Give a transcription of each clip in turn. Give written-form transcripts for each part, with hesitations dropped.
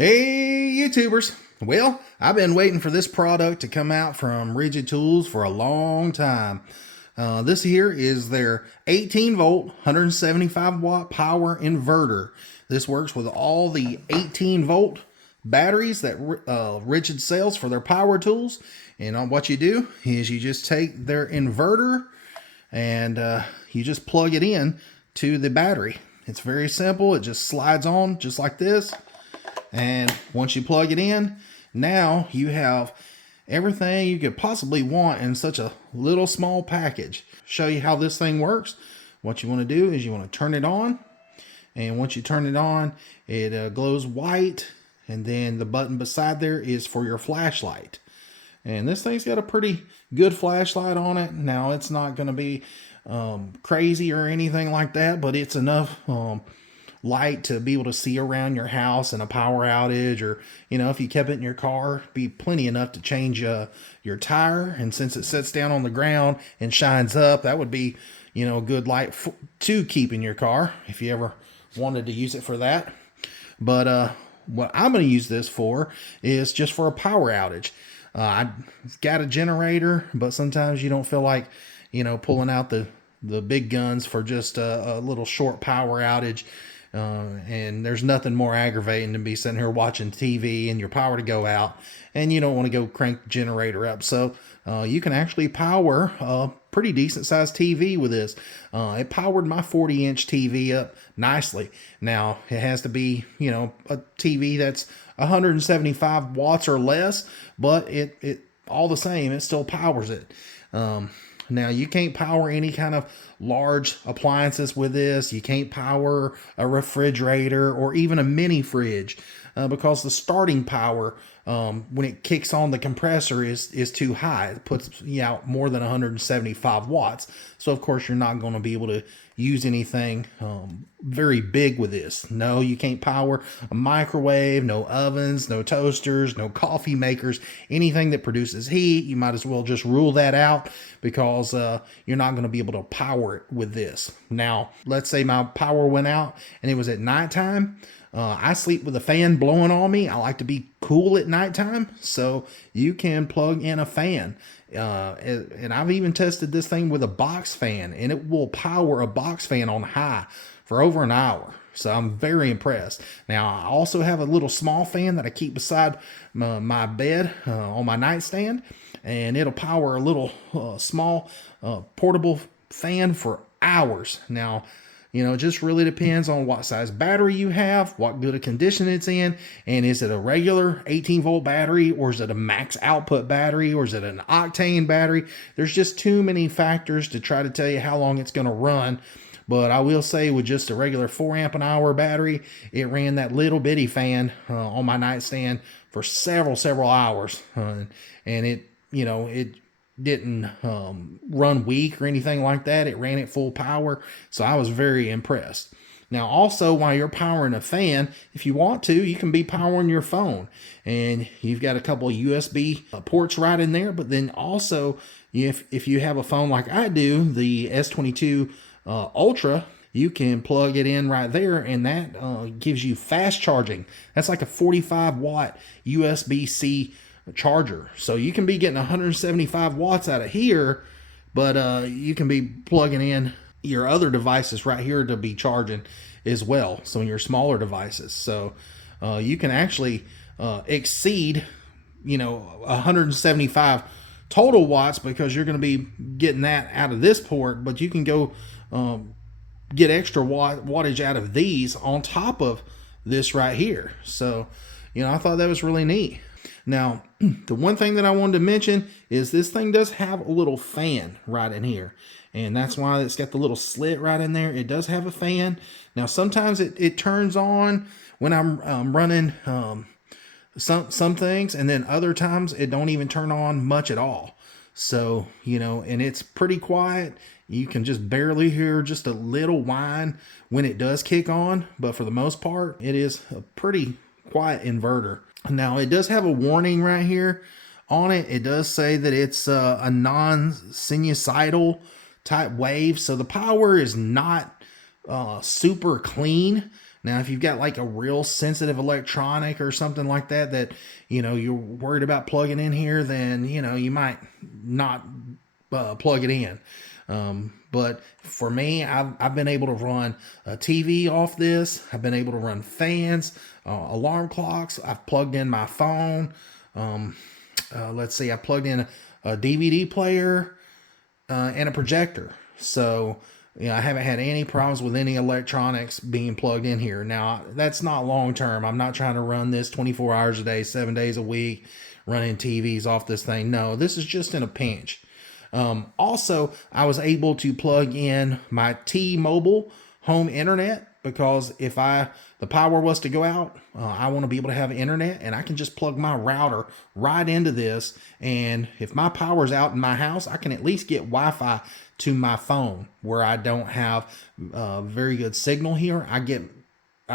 Hey YouTubers! Well, I've been waiting for this product to come out from Ridgid Tools for a long time. This here is their 18 volt, 175 watt power inverter. This works with all the 18 volt batteries that Ridgid sells for their power tools. And what you do is you just take their inverter and you just plug it in to the battery. It's very simple. It just slides on just like this. And once you plug it in, now you have everything you could possibly want in such a little small package. Show you how this thing works. What you want to do is you want to turn it on. And once you turn it on, it glows white. And then the button beside there is for your flashlight. And this thing's got a pretty good flashlight on it. Now, it's not going to be crazy or anything like that, but it's enough light to be able to see around your house in a power outage, or if you kept it in your car, be plenty enough to change your tire. And since it sits down on the ground and shines up, that would be a good light to keep in your car if you ever wanted to use it for that. But what I'm going to use this for is just for a power outage. I've got a generator, but sometimes you don't feel like pulling out the big guns for just a little short power outage. And there's nothing more aggravating than be sitting here watching TV and your power to go out and you don't want to go crank the generator up. So you can actually power a pretty decent sized TV with this. It powered my 40-inch TV up nicely. Now it has to be a TV that's 175 watts or less, but it all the same, it still powers it. Now, you can't power any kind of large appliances with this. You can't power a refrigerator or even a mini fridge because the starting power, when it kicks on the compressor, is too high. It puts out more than 175 watts. So, of course, you're not going to be able to use anything very big with this. No, you can't power a microwave, no ovens, no toasters, no coffee makers, anything that produces heat. You might as well just rule that out because you're not going to be able to power it with this. Now, let's say my power went out and it was at nighttime. I sleep with a fan blowing on me. I like to be cool at nighttime, so you can plug in a fan. And I've even tested this thing with a box fan, and it will power a box fan on high for over an hour. So I'm very impressed. Now, I also have a little small fan that I keep beside my bed on my nightstand, and it'll power a little small portable fan for hours. Now, it just really depends on what size battery you have, what good a condition it's in, and is it a regular 18 volt battery, or is it a max output battery, or is it an octane battery? There's just too many factors to try to tell you how long it's going to run. But I will say with just a regular 4 amp an hour battery, it ran that little bitty fan on my nightstand for several hours. And it didn't run weak or anything like that. It ran at full power. So I was very impressed. Now, also, while you're powering a fan, if you want to, you can be powering your phone. And you've got a couple of USB ports right in there. But then also, if you have a phone like I do, the S22 Ultra, you can plug it in right there, and that gives you fast charging. That's like a 45 watt USB-C charger. So you can be getting 175 watts out of here, but you can be plugging in your other devices right here to be charging as well. So in your smaller devices. So you can actually exceed 175 total watts because you're going to be getting that out of this port, but you can go get extra wattage out of these on top of this right here. So I thought that was really neat. Now, the one thing that I wanted to mention is this thing does have a little fan right in here. And that's why it's got the little slit right in there. It does have a fan. Now, sometimes it turns on when I'm running some things. And then other times it don't even turn on much at all. So, and it's pretty quiet. You can just barely hear just a little whine when it does kick on. But for the most part, it is a pretty quiet inverter. Now, it does have a warning right here on it. It does say that it's a non-sinusoidal type wave. So the power is not super clean. Now, if you've got like a real sensitive electronic or something like that, that, you know, you're worried about plugging in here, then, you know, you might not plug it in. But for me, I've been able to run a TV off this. I've been able to run fans, alarm clocks. I've plugged in my phone. Let's see, I plugged in a DVD player and a projector. So, you know, I haven't had any problems with any electronics being plugged in here. Now, that's not long term. I'm not trying to run this 24 hours a day, 7 days a week, running TVs off this thing. No, this is just in a pinch. Also, I was able to plug in my T-Mobile home internet, because if the power was to go out, I want to be able to have internet, and I can just plug my router right into this. And if my power's out in my house, I can at least get Wi-Fi to my phone where I don't have very good signal here. I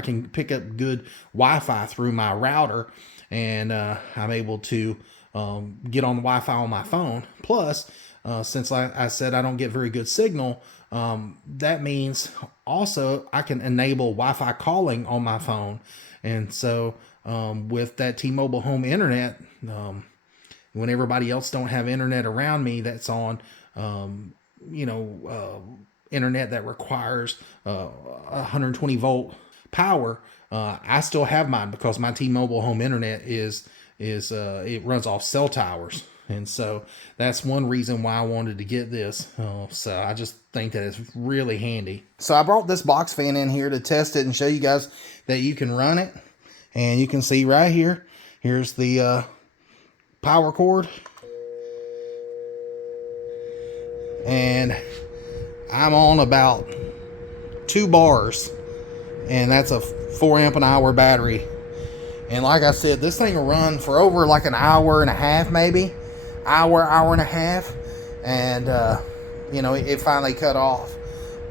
can pick up good Wi-Fi through my router, and I'm able to get on the Wi-Fi on my phone. Plus, since I said I don't get very good signal, that means also I can enable Wi-Fi calling on my phone. And so with that T-Mobile home internet, when everybody else don't have internet around me that's on, internet that requires 120 volt power, I still have mine, because my T-Mobile home internet it runs off cell towers. And so that's one reason why I wanted to get this. So I just think that it's really handy. So I brought this box fan in here to test it and show you guys that you can run it. And you can see right here, here's the power cord. And I'm on about 2 bars. And that's a 4 amp an hour battery. And like I said, this thing will run for over like an hour and a half, maybe. Hour and a half. And, it finally cut off.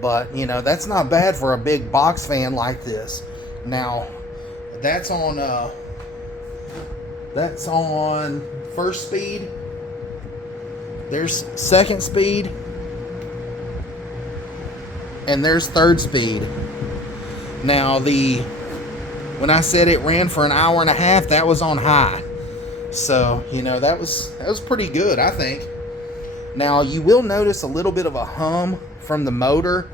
But, that's not bad for a big box fan like this. Now, that's on first speed. There's second speed. And there's third speed. Now, when I said it ran for an hour and a half, that was on high. So, that was pretty good, I think. Now, you will notice a little bit of a hum from the motor,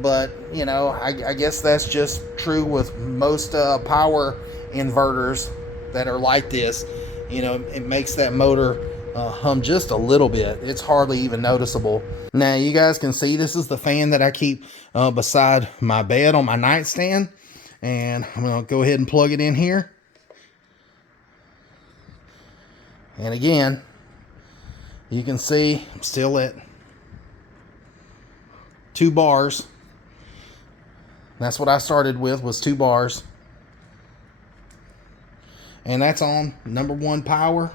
but, I guess that's just true with most power inverters that are like this. It makes that motor hum just a little bit. It's hardly even noticeable. Now, you guys can see this is the fan that I keep beside my bed on my nightstand. And I'm going to go ahead and plug it in here. And again, you can see I'm still at 2 bars. That's what I started with, was 2 bars. And that's on number 1 power.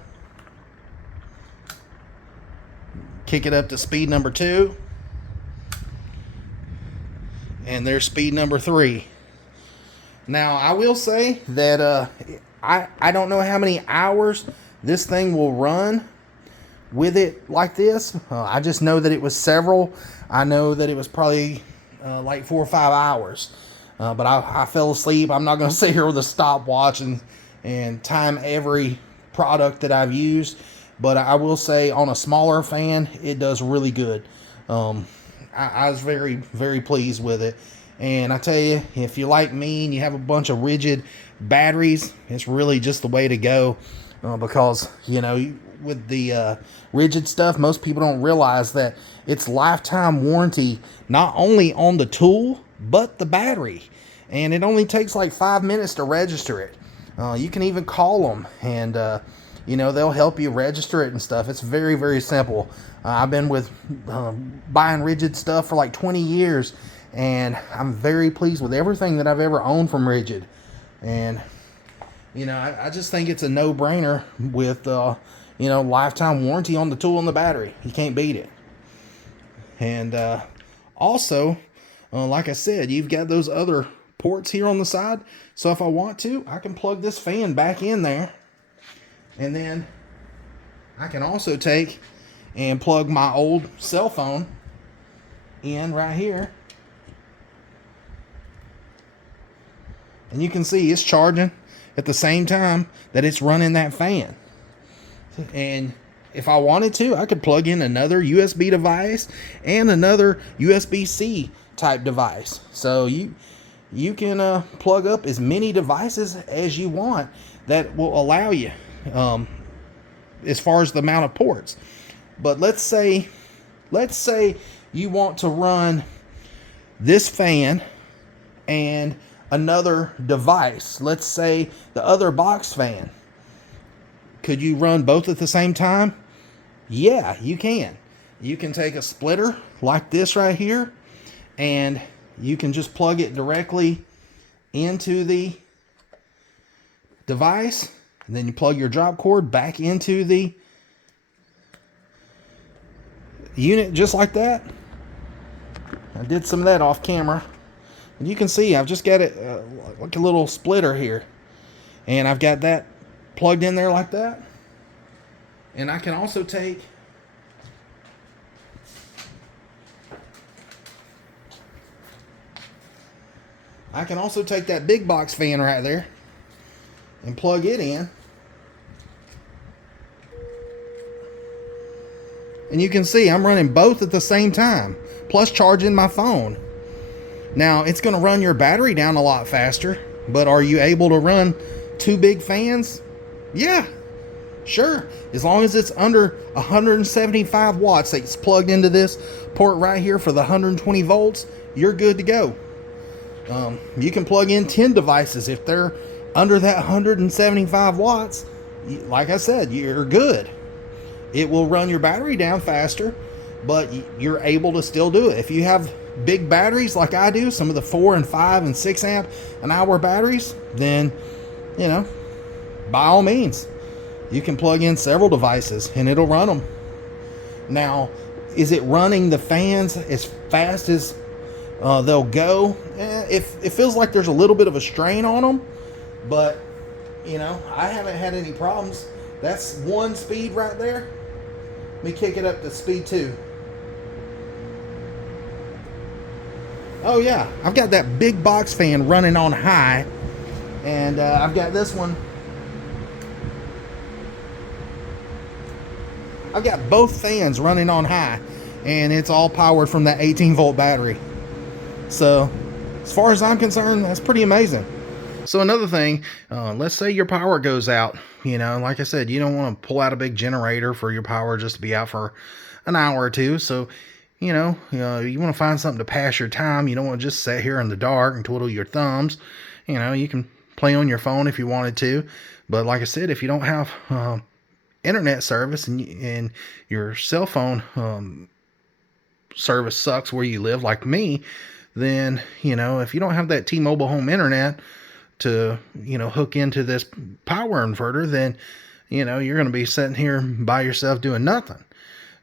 Kick it up to speed number 2. And there's speed number 3. Now, I will say that I don't know how many hours this thing will run with it like this. I just know that it was several. I know that it was probably like 4 or 5 hours. But I fell asleep. I'm not going to sit here with a stopwatch and time every product that I've used. But I will say, on a smaller fan, it does really good. I was very, very pleased with it. And I tell you, if you like me and you have a bunch of Ridgid batteries, it's really just the way to go. Because, with the Ridgid stuff, most people don't realize that it's lifetime warranty, not only on the tool, but the battery. And it only takes like 5 minutes to register it. You can even call them, and they'll help you register it and stuff. It's very, very simple. I've been buying Ridgid stuff for like 20 years, and I'm very pleased with everything that I've ever owned from Ridgid. And I just think it's a no-brainer with lifetime warranty on the tool and the battery. You can't beat it. And also, like I said, you've got those other ports here on the side. So if I want to, I can plug this fan back in there. And then I can also take and plug my old cell phone in right here. And you can see it's charging at the same time that it's running that fan. And if I wanted to, I could plug in another USB device and another USB-C type device. So you can plug up as many devices as you want that will allow you as far as the amount of ports. But let's say you want to run this fan and another device. Let's say the other box fan. Could you run both at the same time? Yeah, you can. You can take a splitter like this right here, and you can just plug it directly into the device, and then you plug your drop cord back into the unit just like that. I did some of that off camera, and you can see I've just got it like a little splitter here, and I've got that plugged in there like that. And I can also take that big box fan right there and plug it in. And you can see I'm running both at the same time, plus charging my phone. Now, it's going to run your battery down a lot faster, but are you able to run two big fans? Yeah, sure. As long as it's under 175 watts that's plugged into this port right here for the 120 volts, you're good to go. You can plug in 10 devices. If they're under that 175 watts, like I said, you're good. It will run your battery down faster, but you're able to still do it. If you have big batteries like I do, some of the 4 and 5 and 6 amp an hour batteries, then, you know, by all means, you can plug in several devices and it'll run them. Now, is it running the fans as fast as they'll go? It feels like there's a little bit of a strain on them, but, you know, I haven't had any problems. That's one speed right there. Let me kick it up to speed 2. Oh yeah, I've got that big box fan running on high, and I've got this one. I've got both fans running on high, and it's all powered from that 18 volt battery. So as far as I'm concerned, that's pretty amazing. So another thing, let's say your power goes out. You know, like I said, you don't want to pull out a big generator for your power just to be out for an hour or two. So, you want to find something to pass your time. You don't want to just sit here in the dark and twiddle your thumbs. You know, you can play on your phone if you wanted to. But like I said, if you don't have internet service and your cell phone service sucks where you live, like me, then, if you don't have that T-Mobile home internet to, hook into this power inverter, then, you're going to be sitting here by yourself doing nothing.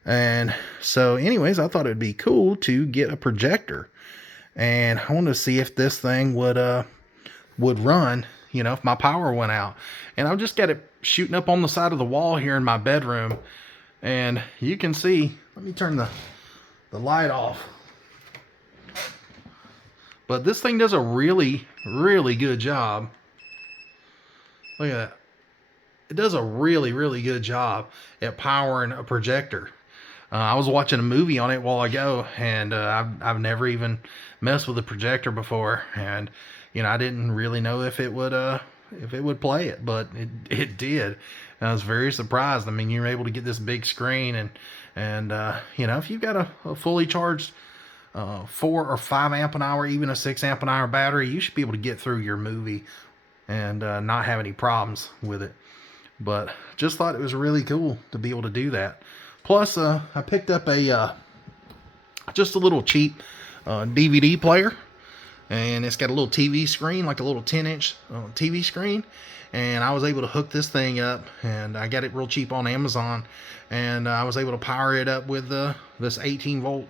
And so anyways, I thought it'd be cool to get a projector, and I wanted to see if this thing would run, if my power went out. And I've just got it shooting up on the side of the wall here in my bedroom, and you can see, let me turn the light off. But this thing does a really, really good job. Look at that. It does a really, really good job at powering a projector. I was watching a movie on it a while ago, and I've never even messed with a projector before, and I didn't really know if it would play it, but it did. I was very surprised. I mean, you're able to get this big screen, and if you've got a fully charged 4 or 5 amp an hour, even a 6 amp an hour battery, you should be able to get through your movie and not have any problems with it. But just thought it was really cool to be able to do that. Plus, I picked up just a little cheap DVD player, and it's got a little TV screen, like a little 10-inch TV screen, and I was able to hook this thing up, and I got it real cheap on Amazon, and I was able to power it up with this 18 volt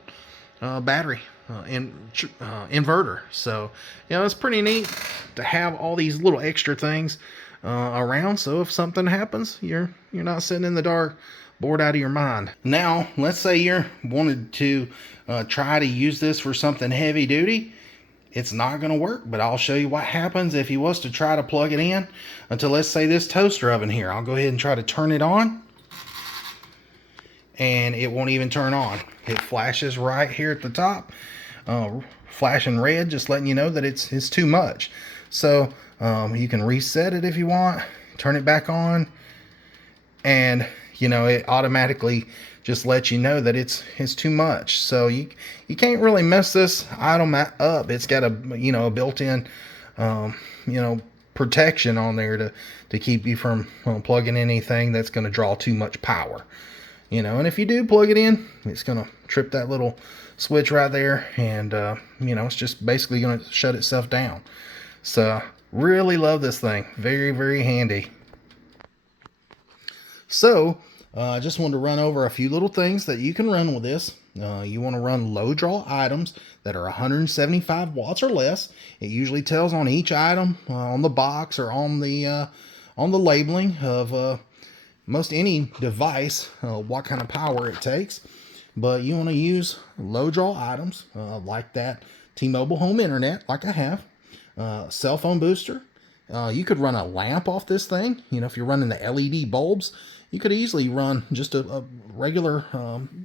battery inverter. So it's pretty neat to have all these little extra things around, so if something happens, you're not sitting in the dark bored out of your mind. Now let's say you wanted to try to use this for something heavy duty. it's not going to work. But I'll show you what happens if you was to try to plug it in until, let's say, this toaster oven here. I'll go ahead and try to turn it on, and it won't even turn on. It flashes right here at the top, flashing red, just letting you know that it's too much. So you can reset it if you want, turn it back on, and it automatically just lets you know that it's too much. So you can't really mess this item up. It's got a a built-in protection on there to keep you from plugging anything that's going to draw too much power. And if you do plug it in, it's going to trip that little switch right there, and it's just basically going to shut itself down. So really love this thing. Very, very handy. So I just wanted to run over a few little things that you can run with this. You want to run low draw items that are 175 watts or less. It usually tells on each item on the box or on the labeling of most any device what kind of power it takes. But you want to use low draw items like that T-Mobile home internet, like I have, cell phone booster. You could run a lamp off this thing. If you're running the LED bulbs, you could easily run just a regular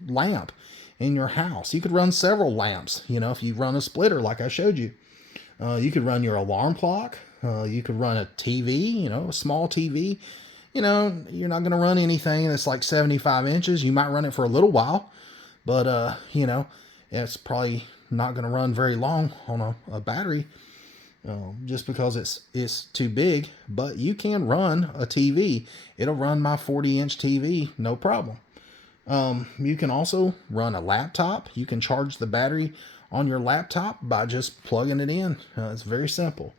lamp in your house. You could run several lamps, if you run a splitter like I showed you. You could run your alarm clock. You could run a TV, a small TV. You're not going to run anything that's like 75 inches. You might run it for a little while, but, it's probably not going to run very long on a battery. Just because it's too big. But you can run a TV. It'll run my 40-inch TV, no problem. You can also run a laptop. You can charge the battery on your laptop by just plugging it in. It's very simple.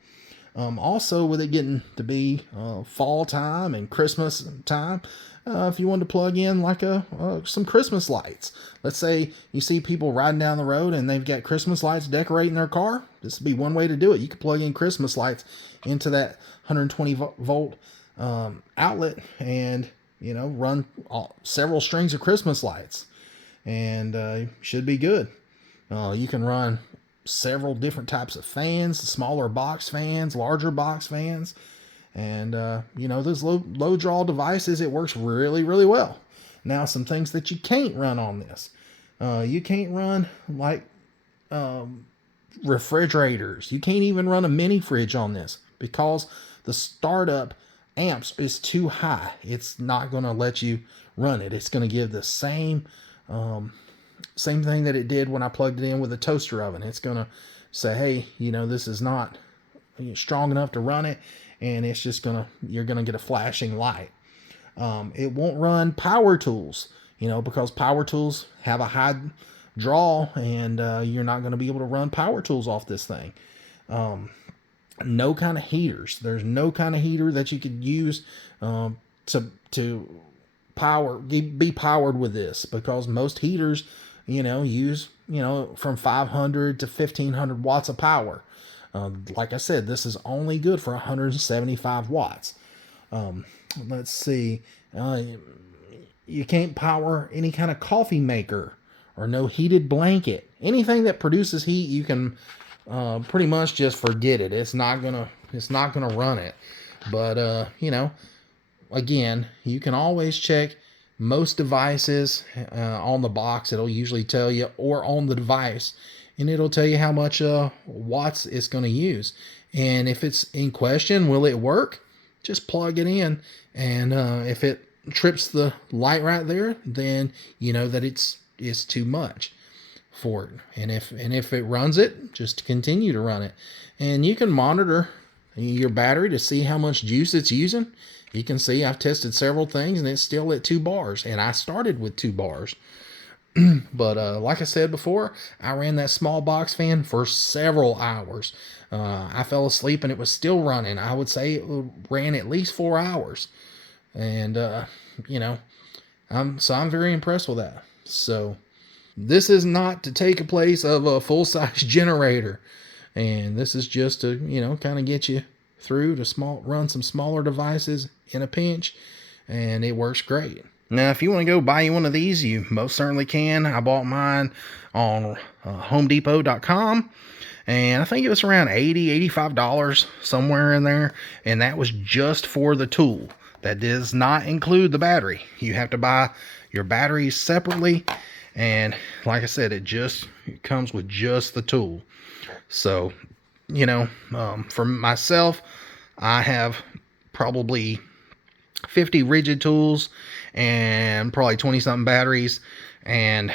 Also, with it getting to be fall time and Christmas time, if you want to plug in like some Christmas lights. Let's say you see people riding down the road and they've got Christmas lights decorating their car. This would be one way to do it. You could plug in Christmas lights into that 120 volt outlet and run several strings of Christmas lights, and should be good. You can run several different types of fans, smaller box fans, larger box fans, and those low draw devices, it works really, really well. Now, some things that you can't run on this. You can't run like refrigerators. You can't even run a mini fridge on this because the startup amps is too high. It's not going to let you run it. It's going to give the same thing that it did when I plugged it in with a toaster oven. It's going to say, hey, this is not strong enough to run it, and it's just you're going to get a flashing light. It won't run power tools, because power tools have a high draw, and you're not going to be able to run power tools off this thing. No kind of heaters. There's no kind of heater that you could use to be powered with this, because most heaters, use, from 500 to 1500 watts of power. Like I said, this is only good for 175 watts. Let's see. You can't power any kind of coffee maker or no heated blanket. Anything that produces heat, you can pretty much just forget it. It's not gonna run it. But again, you can always check most devices on the box. It'll usually tell you, or on the device, and it'll tell you how much watts it's going to use. And if it's in question, will it work? Just plug it in, and if it trips the light right there, then you know that it's too much for it. And if it runs it, just continue to run it. And you can monitor your battery to see how much juice it's using. You can see I've tested several things and it's still at 2 bars, and I started with 2 bars. But like I said before, I ran that small box fan for several hours. I fell asleep and it was still running. I would say it ran at least 4 hours. And I'm very impressed with that. So this is not to take a place of a full-size generator, and this is just to kind of get you through to run some smaller devices in a pinch, and it works great. Now, if you want to go buy you one of these, you most certainly can. I bought mine on HomeDepot.com, and I think it was around $80–85, somewhere in there, and that was just for the tool. That does not include the battery. You have to buy your batteries separately, and like I said, it comes with just the tool. So, you know, for myself, I have probably 50 Ridgid tools and probably 20 something batteries, and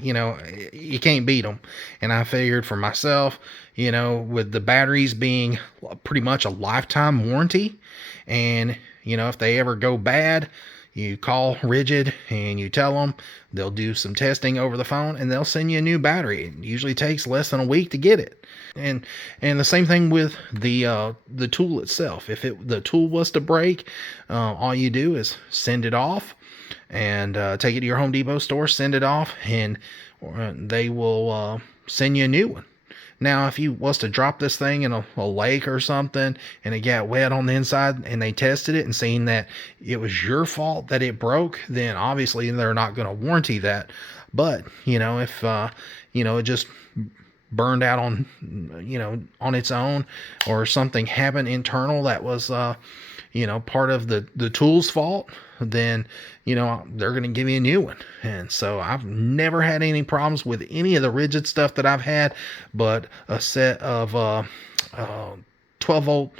you know, you can't beat them. And I figured for myself, you know, with the batteries being pretty much a lifetime warranty, and you know, if they ever go bad, you call Ridgid and you tell them, they'll do some testing over the phone and they'll send you a new battery. It usually takes less than a week to get it. And the same thing with the tool itself. If the tool was to break, all you do is send it off and take it to your Home Depot store, send it off, and they will send you a new one. Now, if you was to drop this thing in a lake or something and it got wet on the inside and they tested it and seen that it was your fault that it broke, then obviously they're not going to warranty that. But, you know, if, you know, it just burned out on, you know, on its own, or something happened internal that was, you know, part of the tool's fault, then, you know, they're going to give you a new one. And so I've never had any problems with any of the Ridgid stuff that I've had, but a set of 12 volt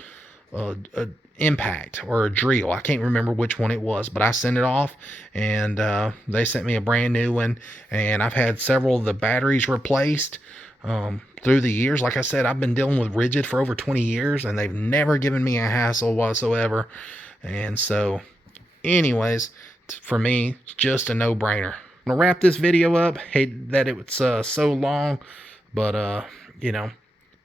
impact or a drill. I can't remember which one it was, but I sent it off and they sent me a brand new one. And I've had several of the batteries replaced through the years. Like I said, I've been dealing with Ridgid for over 20 years and they've never given me a hassle whatsoever. And so anyways, for me, it's just a no-brainer. I'm gonna wrap this video up. Hate that it was so long, but you know,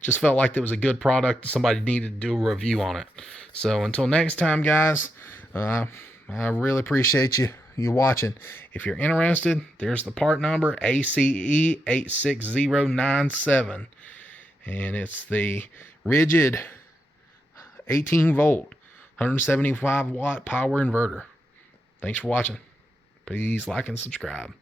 just felt like it was a good product. Somebody needed to do a review on it. So until next time, guys, I really appreciate you watching. If you're interested, there's the part number, ACE86097, and it's the Ridgid 18 volt 175 watt power inverter. Thanks for watching. Please like and subscribe.